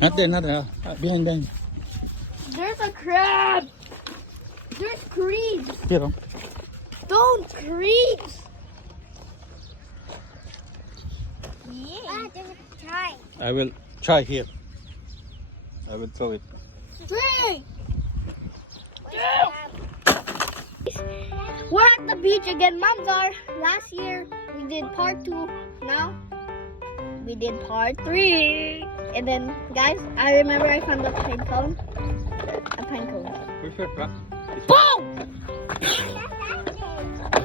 Not there, not there. Behind, behind. There's a crab. There's creeps. Here, oh. Don't creeps. Yeah. There's a try. I will try here. I will throw it. 3, 2. We're at the beach again, Mamzar. Last year we did part 2. Now we did part 3. And then, guys, I remember I found a pine cone. A pine cone. Which one, Ra? Boom!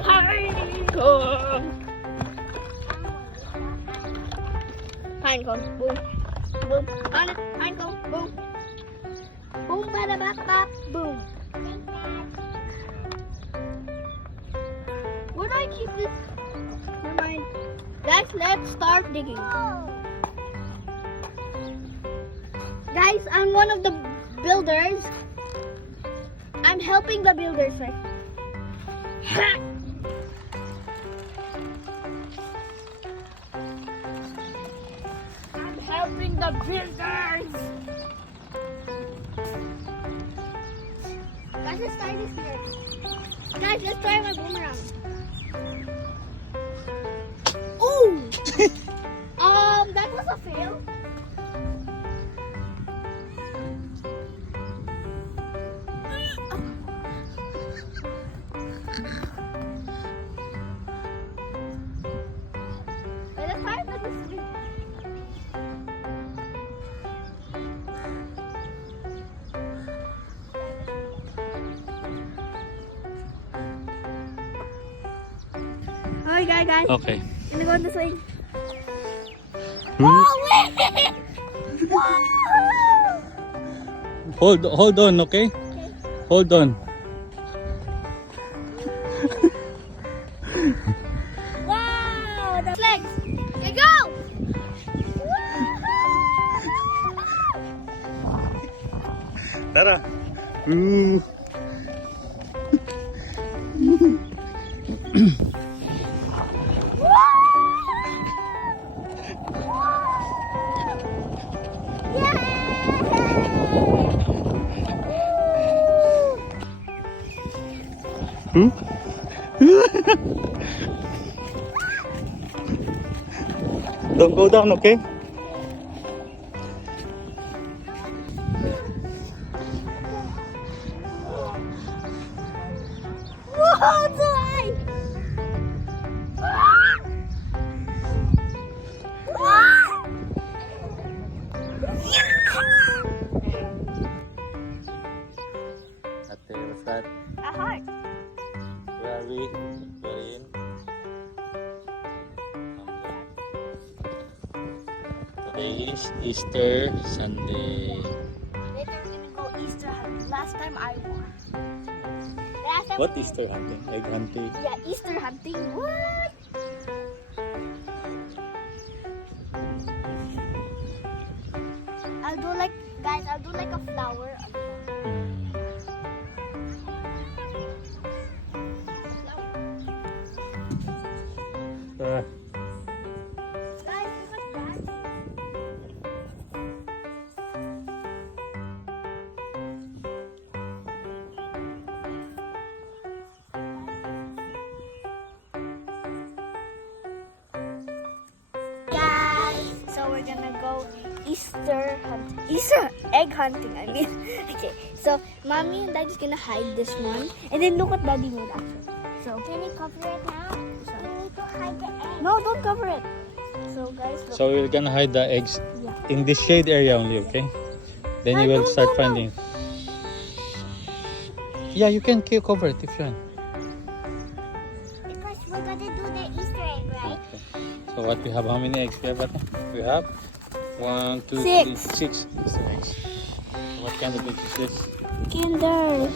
Pine cone. Pine cone. Boom. Boom. On it. Pine cone. Boom. Boom. Bada bap bap. Boom. Where do I keep this? Never mind. Guys, let's start digging. Guys, I'm one of the builders. I'm helping the builders, right? I'm helping the builders. Guys, let's try this here. Guys, let's try my boomerang. Ooh! That was a fail. Let's try it like this. Alright, guys. Okay. Gonna go on this way. Hmm? Oh, wait! Wow! Hold on, okay? Hold on. Wow! The legs! Okay, go! Tara. Ooh. Hmm? Don't go down, okay? Whoa, it's alive! Ate, what's that? A heart. Where are we? We're in. Today is Easter Sunday. Later we're gonna go Easter hunting. Last time I won. Last time What Easter hunting? Egg hunting? Yeah, Easter hunting. What? I'll do like, guys, I'll do like a flower. Uh, Guys, it's like dancing. Guys, so we're gonna go Easter hunting. Easter egg hunting, I mean. Okay, so mommy and daddy's gonna hide this one. And then look what daddy made actually. So, Can you cover it now? We need to hide the egg. no, don't cover it. So guys, look. so we're gonna hide the eggs Yeah. in this shade area only, okay? Then you No, will no, start no, no. finding. Yeah, you can cover it if you want. Because we're gonna do the Easter egg, right? Okay. So what we have? How many eggs we have? Ate? We have 1, 2, 3, 6 Easter eggs. So what kind of eggs is this? Kinder.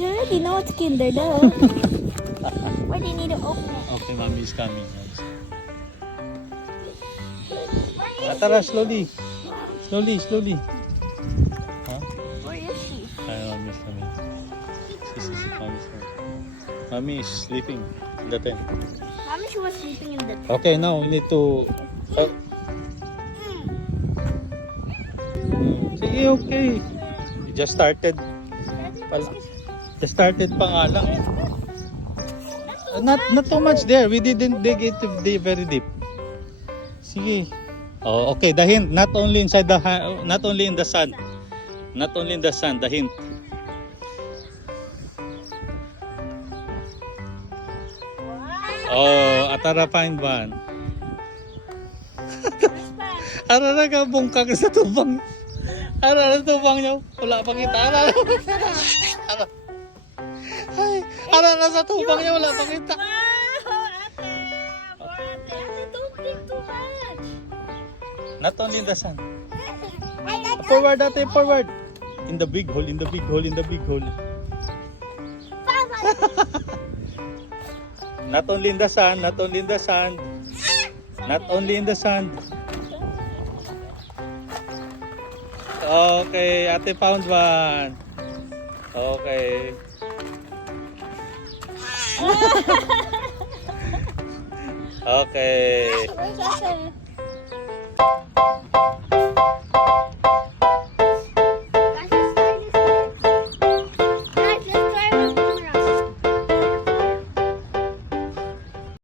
You already know it's Kinder though. Why do you need to open it? Okay, mommy is coming. Tara, slowly. Slowly, slowly. Huh? Where is she? I don't miss mommy. Mommy is sleeping in the tent. Mommy, she was sleeping in the tent. Okay, now we need to... Sige, okay. You just started. Just started pa nga lang. Not too much there. We didn't dig it very deep. Sige. Oh, okay. The hint. Not only inside the not only in the sand. Not only in the sand. The hint. Oh, atara find one. Arara ka bungkag sa tubang. Arara tubang niyo. Wala pa kita. Arara. Ay, arara sa tubang niyo. Wala pa kita. Don't think too much. Not only in the sun. Forward ate, forward. In the big hole, in the big hole, in the big hole. Not only in the sun, not only in the sun. Not only in the sun. Okay, ate found one. Okay. Okay. Where's Ate?